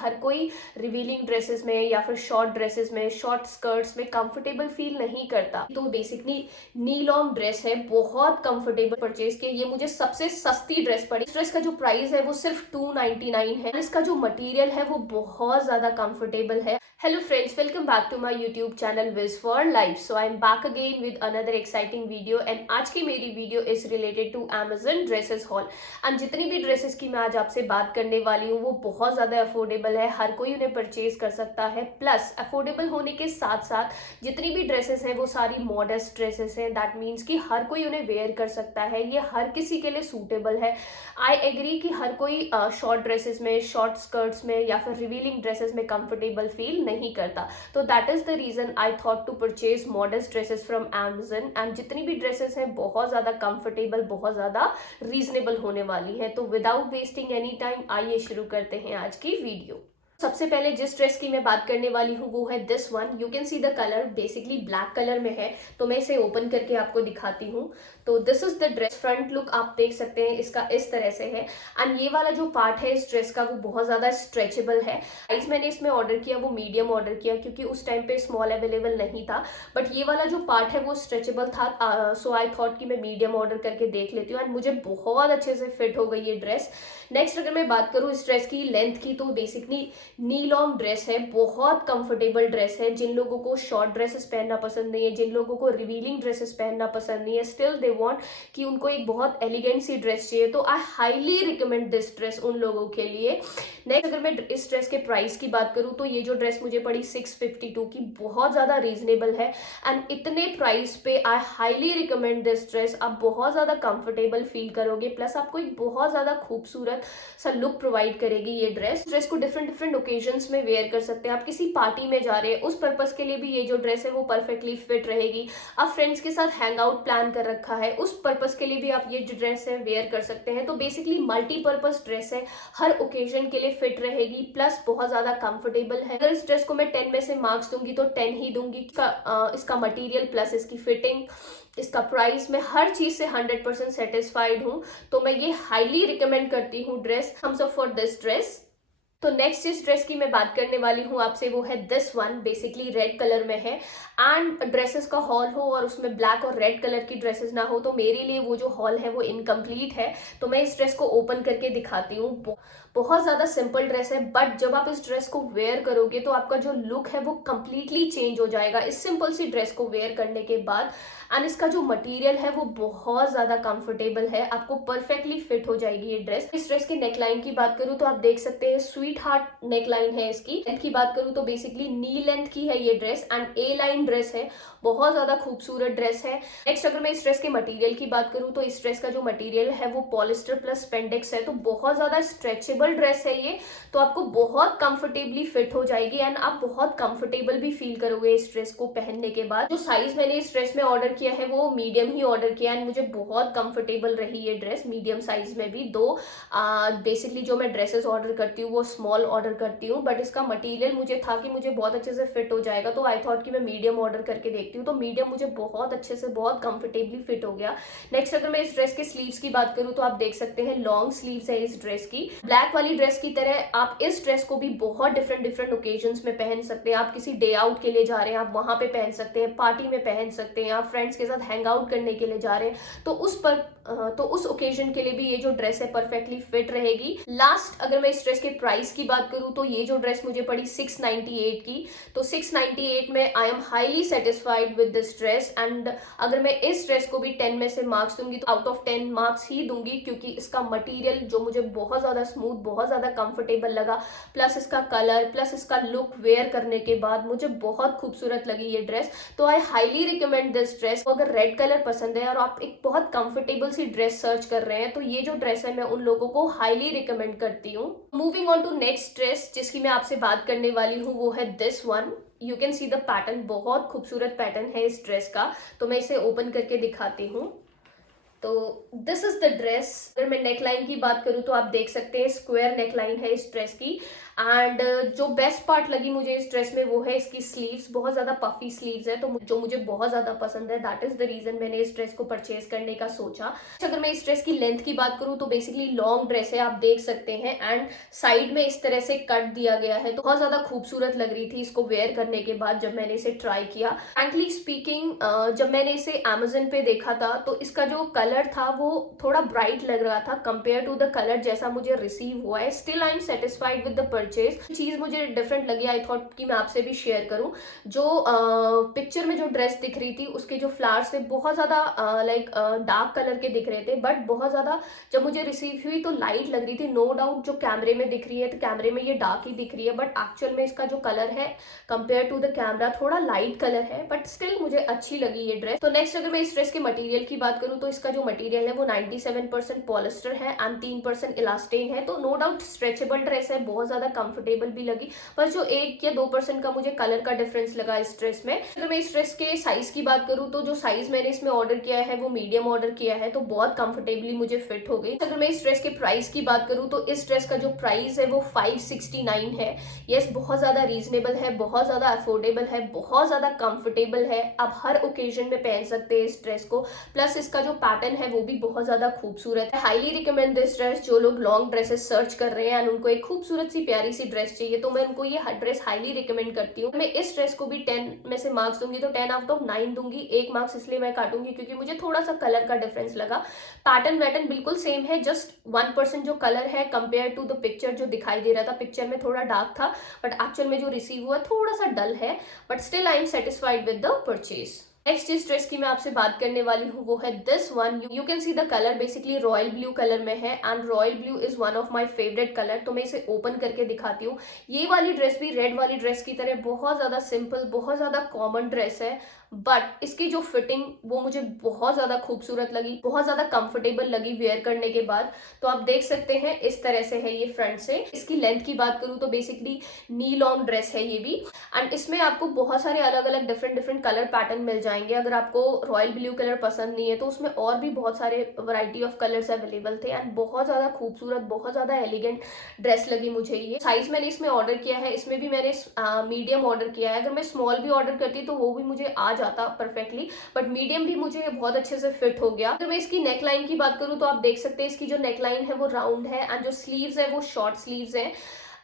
हर कोई revealing dresses में या फिर शॉर्ट ड्रेसेस में, शॉर्ट स्कर्ट्स में कंफर्टेबल फील नहीं करता। तो बेसिकली नी लॉन्ग ड्रेस है, बहुत कंफर्टेबल। परचेज की ये मुझे सबसे सस्ती ड्रेस पड़ी। इस ड्रेस का जो प्राइस है वो सिर्फ 299 है। इसका जो मटेरियल है वो बहुत ज्यादा कंफर्टेबल है। Hello friends, welcome back to my YouTube channel Vij for life. So I am back again with another exciting video and आज की मेरी video is related to Amazon dresses haul. And जितनी भी ड्रेसेस की मैं आज आपसे बात करने वाली हूँ वो बहुत ज्यादा अफोर्डेबल है, हर कोई उन्हें परचेज कर सकता है। प्लस अफोर्डेबल होने के साथ साथ जितनी भी ड्रेसेस हैं वो सारी मॉडेस्ट ड्रेसेस हैं। दैट मीन्स कि हर कोई उन्हें वेयर कर सकता है, ये हर किसी के लिए सूटेबल है। आई एग्री कि हर कोई शॉर्ट ड्रेसेस में, शॉर्ट स्कर्ट्स में या फिर रिवीलिंग ड्रेसेस में कंफर्टेबल फील नहीं करता। तो that is the reason I thought to purchase modest dresses from Amazon। And जितनी भी ड्रेसेस हैं बहुत ज्यादा कंफर्टेबल, बहुत ज्यादा रीजनेबल होने वाली है। तो विदाउट वेस्टिंग एनी टाइम आइए शुरू करते हैं आज की वीडियो। सबसे पहले जिस ड्रेस की मैं बात करने वाली हूँ वो है this one. You can see the colour, basically black colour में है। तो मैं इसे ओपन करके आपको दिखाती हूँ। तो this is the dress. Front look आप देख सकते हैं इसका इस तरह से है। एंड ये वाला जो पार्ट है इस ड्रेस का वो बहुत ज्यादा स्ट्रेचेबल है। साइज मैंने इसमें ऑर्डर किया वो मीडियम ऑर्डर किया क्योंकि उस टाइम पे स्मॉल अवेलेबल नहीं था। बट ये वाला जो पार्ट है वो स्ट्रेचेबल था। सो आई थॉट कि मैं मीडियम ऑर्डर करके देख लेती हूँ एंड मुझे बहुत अच्छे से फिट हो गई ये ड्रेस। नेक्स्ट अगर मैं बात करूँ इस ड्रेस की लेंथ की, तो बेसिकली नी लॉन्ग ड्रेस है, बहुत कंफर्टेबल ड्रेस है। जिन लोगों को शॉर्ट ड्रेसेस पहनना पसंद नहीं है, जिन लोगों को रिवीलिंग ड्रेसेस पहनना पसंद नहीं है, स्टिल दे वांट कि उनको एक बहुत एलिगेंट सी ड्रेस चाहिए, तो I highly recommend this dress उन लोगों के लिए। नेक्स्ट अगर मैं इस ड्रेस के प्राइस की बात करूँ तो ये जो ड्रेस मुझे पड़ी 652 की, बहुत ज्यादा रीजनेबल है। एंड इतने प्राइस पे I highly recommend this dress. आप बहुत ज्यादा कंफर्टेबल फील करोगे, प्लस आपको एक बहुत ज्यादा खूबसूरत सा लुक प्रोवाइड करेगी ये ड्रेस को डिफरेंट डिफरेंट ओकेजन्स में वेयर कर सकते हैं। आप किसी पार्टी में जा रहे हैं उस पर्पस के लिए भी ये जो ड्रेस है वो परफेक्टली फिट रहेगी। आप फ्रेंड्स के साथ हैंग आउट प्लान कर रखा है उस पर्पस के लिए भी आप ये जो ड्रेस है वेयर कर सकते हैं। तो बेसिकली मल्टीपर्पज ड्रेस है, हर ओकेजन के लिए फिट रहेगी, प्लस बहुत ज्यादा कंफर्टेबल है। अगर इस ड्रेस को मैं 10 में से मार्क्स दूंगी तो 10 ही दूंगी। इसका मटेरियल प्लस इसकी फिटिंग, इसका प्राइस, मैं हर चीज से 100% सेटिस्फाइड हूँ। तो मैं ये हाईली रिकमेंड करती हूँ dress. Thumbs up for this dress. तो नेक्स्ट जिस ड्रेस की मैं बात करने वाली हूँ आपसे वो है this one. Basically red colour में है। एंड ड्रेसेस का हॉल हो और उसमें ब्लैक और रेड कलर की ड्रेसेस ना हो तो मेरे लिए वो जो हॉल है वो इनकम्प्लीट है। तो मैं इस ड्रेस को ओपन करके दिखाती हूँ। बहुत ज्यादा सिंपल ड्रेस है, बट जब आप इस ड्रेस को वेयर करोगे तो आपका जो लुक है वो कंप्लीटली चेंज हो जाएगा इस सिंपल सी ड्रेस को वेयर करने के बाद। एंड इसका जो मटेरियल है वो बहुत ज्यादा कंफर्टेबल है, आपको परफेक्टली फिट हो जाएगी ये ड्रेस। इस ड्रेस के नेकलाइन की बात करूँ तो आप देख सकते हैं स्वीट हार्ट नेकलाइन है इसकी। लेंथ की बात करूँ तो बेसिकली नी लेंथ की है ये dress and A line dress है, बहुत ज्यादा खूबसूरत ड्रेस है। नेक्स्ट अगर मैं इस ड्रेस के मटेरियल की बात करूँ तो इस ड्रेस का जो मटेरियल है वो पॉलिस्टर प्लस स्पेंडेक्स है। तो बहुत ज्यादा स्ट्रेचेबल ड्रेस है ये, तो आपको बहुत कंफर्टेबली फिट हो जाएगी एंड आप बहुत कंफर्टेबल भी फील करोगे इस ड्रेस को पहनने के बाद। जो साइज मैंने इस ड्रेस में ऑर्डर किया है वो मीडियम ही ऑर्डर किया एंड मुझे बहुत कंफर्टेबल रही ये ड्रेस मीडियम साइज में भी। दो बेसिकली जो मैं ड्रेसेस ऑर्डर करती हूँ वो स्मॉल ऑर्डर करती हूँ, बट इसका मटेरियल मुझे था कि मुझे बहुत अच्छे से फिट हो जाएगा, तो आई थॉट कि मैं मीडियम ऑर्डर करके देखती हूँ। तो मीडियम मुझे बहुत अच्छे से, बहुत कंफर्टेबली फिट हो गया। नेक्स्ट अगर मैं इस ड्रेस के स्लीव्स की बात करूँ तो आप देख सकते हैं लॉन्ग स्लीव्स है इस ड्रेस की। ब्लैक वाली ड्रेस की तरह आप इस ड्रेस को भी बहुत डिफरेंट डिफरेंट ओकेजन्स में पहन सकते हैं। आप किसी डे आउट के लिए जा रहे हैं आप वहां पे पहन सकते हैं, पार्टी में पहन सकते हैं, आप फ्रेंड्स के साथ हैंग आउट करने के लिए जा रहे हैं तो उस ओकेजन के लिए भी ये जो ड्रेस है परफेक्टली फिट रहेगी। लास्ट अगर मैं इस ड्रेस के प्राइस की बात करूं तो ये जो ड्रेस मुझे पड़ी 698 की। तो 698 में I am highly satisfied with this dress. And अगर मैं इस ड्रेस को भी 10 में से मार्क्स दूंगी तो आउट ऑफ 10 मार्क्स ही दूंगी, क्योंकि इसका मटेरियल जो मुझे बहुत ज्यादा स्मूथ, बहुत ज्यादा कंफर्टेबल लगा, प्लस इसका कलर, प्लस इसका लुक वेयर करने के बाद मुझे बहुत खूबसूरत लगी ये ड्रेस। तो I highly recommend this dress. अगर रेड कलर पसंद है और आप एक बहुत कंफर्टेबल सी ड्रेस सर्च कर रहे हैं तो ये जो ड्रेस है मैं उन लोगों को हाईली रिकमेंड करती हूँ। Moving on to next dress जिसकी मैं आपसे बात करने वाली हूँ वो है this one. You can see the pattern, बहुत खूबसूरत पैटर्न है इस ड्रेस का। तो मैं इसे ओपन करके दिखाती हूँ। तो दिस इज द ड्रेस। अगर मैं नेकलाइन की बात करूं तो आप देख सकते हैं स्क्वायर नेकलाइन है इस ड्रेस की। एंड जो बेस्ट पार्ट लगी मुझे इस ड्रेस में वो है इसकी स्लीव्स, बहुत ज्यादा पफी स्लीव्स है, तो जो मुझे बहुत ज्यादा पसंद है, दैट इज द रीजन मैंने इस ड्रेस को परचेज करने का सोचा। अगर मैं इस ड्रेस की लेंथ की बात करूँ तो बेसिकली लॉन्ग ड्रेस है, आप देख सकते हैं, एंड साइड में इस तरह से कट दिया गया है, तो बहुत ज्यादा खूबसूरत लग रही थी इसको वेयर करने के बाद जब मैंने इसे ट्राई किया। फ्रैंकली स्पीकिंग जब मैंने इसे अमेजन पे देखा था तो इसका जो कलर था वो थोड़ा ब्राइट लग रहा था कंपेयर टू द कलर जैसा मुझे रिसीव हुआ है। Still I am satisfied with the purchase. चीज मुझे डिफरेंट लगी, आई थॉट कि मैं आपसे भी शेयर करूं। जो पिक्चर में जो ड्रेस दिख रही थी उसके जो फ्लावर्स थे बहुत ज्यादा लाइक डार्क कलर के दिख रहे थे, बट बहुत ज्यादा जब मुझे रिसीव हुई तो लाइट लग रही थी। नो डाउट जो कैमरे में दिख रही है तो कैमरे में ये डार्क ही दिख रही है, बट एक्चुअल में इसका जो कलर है कंपेयर टू द कैमरा थोड़ा लाइट कलर है, बट स्टिल मुझे अच्छी लगी ये ड्रेस। तो नेक्स्ट अगर मैं इस ड्रेस के मटेरियल की बात करूं तो इसका जो मटेरियल है वो 97% पॉलिस्टर है एंड 3% इलास्टिन है, तो नो डाउट स्ट्रेचेबल ड्रेस है, बहुत ज्यादा कंफर्टेबल भी लगी। बस जो 1 या 2% का मुझे कलर का डिफरेंस लगा इस ड्रेस में। अगर मैं इस ड्रेस के साइज की बात करूं तो जो साइज मैंने इसमें ऑर्डर किया है वो मीडियम ऑर्डर किया है, तो बहुत कंफर्टेबली मुझे फिट हो गई। अगर मैं इस ड्रेस के प्राइस की बात करूं तो इस ड्रेस का जो प्राइस है वो 569 है। यस, बहुत ज्यादा रीजनेबल है, बहुत ज्यादा अफोर्डेबल है, बहुत ज्यादा कंफर्टेबल है, आप हर ओकेजन में पहन सकते हैं इस ड्रेस को। प्लस इसका जो पैटर्न है वो भी बहुत ज्यादा खूबसूरत है। Highly recommend this dress. जो लोग लॉन्ग ड्रेसेस सर्च कर रहे हैं एंड उनको एक खूबसूरत सी प्यारी सी ड्रेस चाहिए तो मैं उनको ये ड्रेस हाईली रिकमेंड करती हूँ। मैं इस ड्रेस को भी 10 में से मार्क्स दूंगी तो 10 आउट ऑफ 9 दूंगी। 1 मार्क्स इसलिए मैं काटूंगी क्योंकि मुझे थोड़ा सा कलर का डिफरेंस लगा। पैटर्न वैटर्न बिल्कुल सेम है, जस्ट 1% जो कलर है कंपेयर टू द पिक्चर जो दिखाई दे रहा था, पिक्चर में थोड़ा डार्क था बट एक्चुअल में जो रिसीव हुआ थोड़ा सा डल है, but still I am satisfied with the purchase. Next जिस ड्रेस की मैं आपसे बात करने वाली हूँ वो है this one. You can see the colour basically royal blue colour में है and royal blue is one of my favourite colour. तो मैं इसे ओपन करके दिखाती हूँ। ये वाली ड्रेस भी रेड वाली ड्रेस की तरह बहुत ज्यादा सिंपल, बहुत ज्यादा कॉमन ड्रेस है, बट इसकी जो फिटिंग वो मुझे बहुत ज्यादा खूबसूरत लगी, बहुत ज्यादा कंफर्टेबल लगी वेयर करने के बाद। तो आप देख सकते हैं इस तरह से है ये फ्रंट से। इसकी लेंथ की बात करूँ तो बेसिकली नी लॉन्ग ड्रेस है ये भी, एंड इसमें आपको बहुत सारे अलग अलग डिफरेंट कलर पैटर्न मिल जाएंगे। अगर आपको रॉयल ब्लू कलर पसंद नहीं है तो उसमें और भी बहुत सारे वैरायटी ऑफ कलर्स अवेलेबल थे एंड बहुत ज्यादा खूबसूरत, बहुत ज्यादा एलिगेंट ड्रेस लगी मुझे ये। साइज मैंने इसमें ऑर्डर किया है, इसमें भी मैंने मीडियम ऑर्डर किया है। अगर मैं स्मॉल भी ऑर्डर करती तो वो भी मुझे आ जाता परफेक्टली, बट मीडियम भी मुझे बहुत अच्छे से फिट हो गया। अगर मैं इसकी नेकलाइन की बात करूं तो आप देख सकते हैं इसकी जो नेकलाइन है वो राउंड है एंड जो स्लीव्स है वो शॉर्ट स्लीव्स है।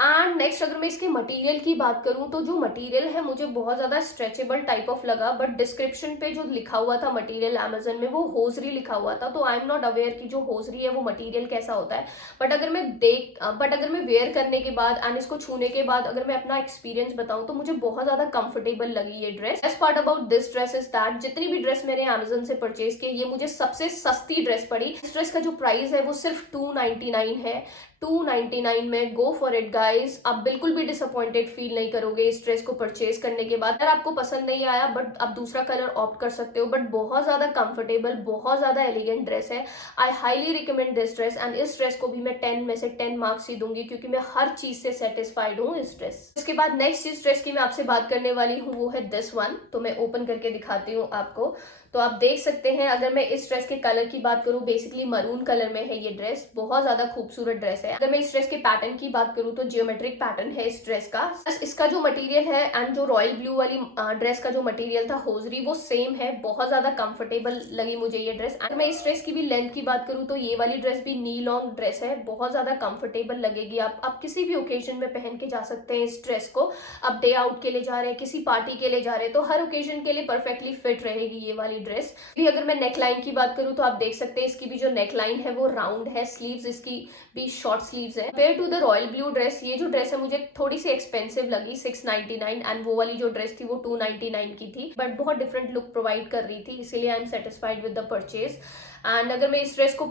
एंड नेक्स्ट अगर मैं इसके मटेरियल की बात करूं तो जो मटेरियल है मुझे बहुत ज्यादा स्ट्रेचेबल टाइप ऑफ लगा, बट डिस्क्रिप्शन पे जो लिखा हुआ था मटेरियल अमेजन में वो होजरी लिखा हुआ था, तो आई एम नॉट अवेयर कि जो होजरी है वो मटेरियल कैसा होता है। बट अगर मैं वेयर करने के बाद एंड इसको छूने के बाद अगर मैं अपना एक्सपीरियंस बताऊं तो मुझे बहुत ज्यादा कंफर्टेबल लगी ये dress. Best part about this dress is that जितनी भी ड्रेस मैंने अमेजन से परचेज की ये मुझे सबसे सस्ती ड्रेस पड़ी। इस ड्रेस का जो प्राइस है वो सिर्फ 299 है। 299 में गो फॉर इट गाइज। आप बिल्कुल भी डिसअपॉइंटेड फील नहीं करोगे इस ड्रेस को परचेज करने के बाद। अगर आपको पसंद नहीं आया बट आप दूसरा कलर ऑप्ट कर सकते हो, बट बहुत ज्यादा कंफर्टेबल, बहुत ज्यादा एलिगेंट ड्रेस है। I highly recommend this dress and इस ड्रेस को भी मैं 10 में से 10 मार्क्स ही दूंगी क्योंकि मैं हर चीज से सेटिस्फाइड हूँ इस ड्रेस। इसके बाद नेक्स्ट जिस ड्रेस की मैं आपसे बात करने वाली हूँ वो है दिस वन। तो मैं ओपन करके दिखाती हूँ आपको। तो आप देख सकते हैं अगर मैं इस ड्रेस के कलर की बात करूं बेसिकली मरून कलर में है ये ड्रेस, बहुत ज्यादा खूबसूरत ड्रेस है। अगर मैं इस ड्रेस के पैटर्न की बात करूं तो जियोमेट्रिक पैटर्न है इस ड्रेस का। इसका जो मटेरियल है एंड जो रॉयल ब्लू वाली ड्रेस का जो मटेरियल था होजरी वो सेम है। बहुत ज्यादा कंफर्टेबल लगी मुझे ये ड्रेस। अगर मैं इस ड्रेस की भी लेंथ की बात करूं तो ये वाली ड्रेस भी नी लॉन्ग ड्रेस है, बहुत ज्यादा कंफर्टेबल लगेगी। आप किसी भी ओकेजन में पहन के जा सकते हैं इस ड्रेस को। आप डे आउट के लिए जा रहे हैं, किसी पार्टी के लिए जा रहे हैं तो हर ओकेजन के लिए परफेक्टली फिट रहेगी ये वाली ड्रेस। अगर मैं नेकलाइन की बात करूं तो आप देख सकते हैं इसकी भी जो नेकलाइन है वो राउंड है, स्लीव्स इसकी भी शॉर्ट स्लीव्स है। Compare to the royal blue dress ये जो ड्रेस है मुझे थोड़ी सी एक्सपेंसिव लगी 699 एंड वो वाली जो ड्रेस थी वो 299 की थी, बट बहुत डिफरेंट लुक प्रोवाइड कर रही थी, इसीलिए I am satisfied with the purchase. And अगर मैं इस ड्रेस को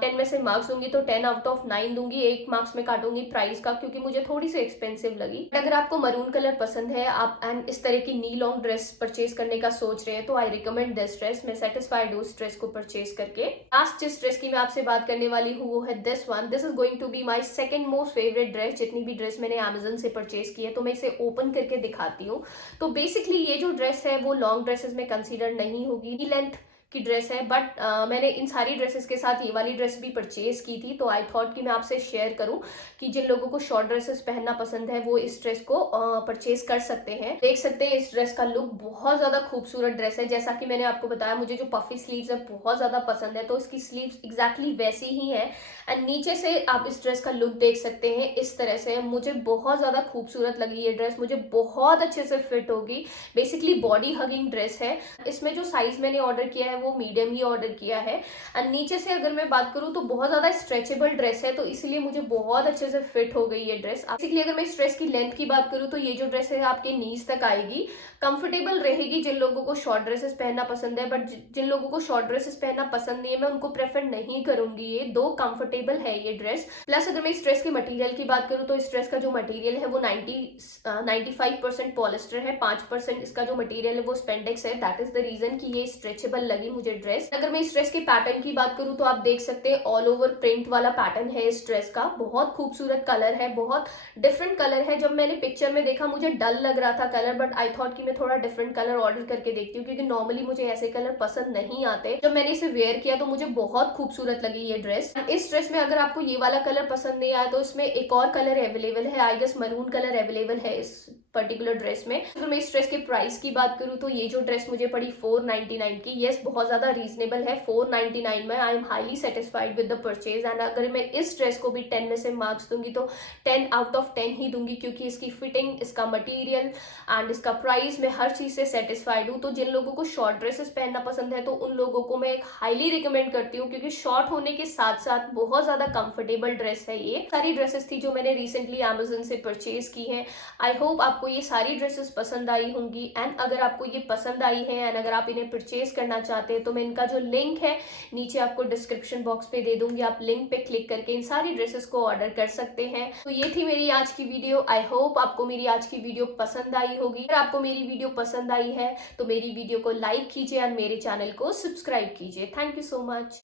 10 में से मार्क्स दूंगी तो 10 आउट ऑफ 9 दूंगी। 1 मार्क्स में काटूंगी प्राइस का क्योंकि मुझे थोड़ी सी एक्सपेंसिव लगी। अगर आपको मरून कलर पसंद है आप एंड इस तरह की नी लॉन्ग ड्रेस परचेज करने का सोच रहे हैं तो आई रिकमेंड दिस ड्रेस। मैं सेटिस्फाइड हूँ इस ड्रेस को परचेज करके। लास्ट जिस ड्रेस की मैं आपसे बात करने वाली हूँ वो है this one. This is going to be my second most favourite dress. जितनी भी ड्रेस मैंने अमेजन से परचेज की है तो मैं इसे ओपन करके दिखाती हूँ। तो बेसिकली ये जो ड्रेस है वो लॉन्ग ड्रेसेस में कंसिडर नहीं होगी। नी लेंथ की ड्रेस है, बट मैंने इन सारी ड्रेसेस के साथ ये वाली ड्रेस भी परचेज की थी, तो आई थॉट कि मैं आपसे शेयर करूं कि जिन लोगों को शॉर्ट ड्रेसेस पहनना पसंद है वो इस ड्रेस को परचेज कर सकते हैं। देख सकते हैं इस ड्रेस का लुक बहुत ज्यादा खूबसूरत ड्रेस है। जैसा कि मैंने आपको बताया, मुझे जो पफी स्लीव्स है बहुत ज्यादा पसंद है, तो इसकी स्लीव्स एग्जैक्टली वैसी ही है। एंड नीचे से आप इस ड्रेस का लुक देख सकते हैं इस तरह से। मुझे बहुत ज्यादा खूबसूरत लगी ये ड्रेस, मुझे बहुत अच्छे से फिट होगी। बेसिकली बॉडी हगिंग ड्रेस है। इसमें जो साइज मैंने ऑर्डर किया है वो मीडियम ही ऑर्डर किया है। एंड नीचे से अगर मैं बात करूं तो बहुत ज्यादा स्ट्रेचेबल ड्रेस है, तो इसलिए मुझे बहुत अच्छे से फिट हो गई ये ड्रेस। बेसिकली अगर मैं इस ड्रेस की लेंथ की बात करूं तो ये जो ड्रेस है आपके नीज तक आएगी, कंफर्टेबल रहेगी जिन लोगों को शॉर्ट ड्रेसेस पहनना पसंद है। बट जिन लोगों को शॉर्ट ड्रेसेस पहनना पसंद नहीं है, मैं उनको प्रेफर नहीं करूंगी ये, दो कंफर्टेबल है ये ड्रेस। प्लस अगर मैं इस ड्रेस के मटेरियल की बात करूं तो इस ड्रेस का जो मटेरियल है वो 95% पॉलिस्टर है, 5% इसका जो मटेरियल है वो स्पेंडेक्स है। दैट इज द रीजन कि ये स्ट्रेचेबल लगी मुझे ड्रेस। अगर मैं इस ड्रेस के पैटर्न की बात करूं तो आप देख सकते हैं ऑल ओवर प्रिंट वाला पैटर्न है इस ड्रेस का। बहुत खूबसूरत कलर है, बहुत डिफरेंट कलर है। जब मैंने पिक्चर में देखा मुझे डल लग रहा था कलर, बट आई थॉट कि मैं थोड़ा डिफरेंट कलर ऑर्डर करके देखती हूँ, क्योंकि नॉर्मली मुझे ऐसे कलर पसंद नहीं आते। जब मैंने इसे वेयर किया तो मुझे बहुत खूबसूरत लगी ये ड्रेस। इस ड्रेस में अगर आपको ये वाला कलर पसंद नहीं आया तो इसमें एक और कलर अवेलेबल है, I guess maroon colour available है इस पर्टिकुलर ड्रेस में। अगर मैं इस ड्रेस के प्राइस की बात करूं तो ये जो ड्रेस मुझे पड़ी 499 की। यस, बहुत ज्यादा रीजनेबल है। 499 में I am highly satisfied with the purchase. And अगर मैं इस ड्रेस को भी 10 में से मार्क्स दूंगी तो 10 आउट ऑफ 10 ही दूंगी, क्योंकि इसकी फिटिंग, इसका मटीरियल एंड इसका प्राइस, मैं हर चीज से सेटिस्फाइड हूँ। तो जिन लोगों को शॉर्ट ड्रेसेस पहनना पसंद है तो उन लोगों को मैं एक हाईली रिकमेंड करती हूँ, क्योंकि शॉर्ट होने के साथ साथ बहुत ज्यादा कंफर्टेबल ड्रेस है ये। सारी ड्रेसेस थी जो मैंने रिसेंटली अमेजन से परचेज की है। आई होप आपको ये सारी ड्रेसेस पसंद आई होंगी। एंड अगर आपको ये पसंद आई है एंड अगर आप इन्हें परचेज करना चाहते हैं तो मैं इनका जो लिंक है नीचे आपको डिस्क्रिप्शन बॉक्स पे दे दूंगी। आप लिंक पे क्लिक करके इन सारी ड्रेसेस को ऑर्डर कर सकते हैं। तो ये थी मेरी आज की वीडियो। आई होप आपको मेरी आज की वीडियो पसंद आई होगी। अगर आपको मेरी वीडियो पसंद आई है तो मेरी वीडियो को लाइक कीजिए और मेरे चैनल को सब्सक्राइब कीजिए। Thank you so much.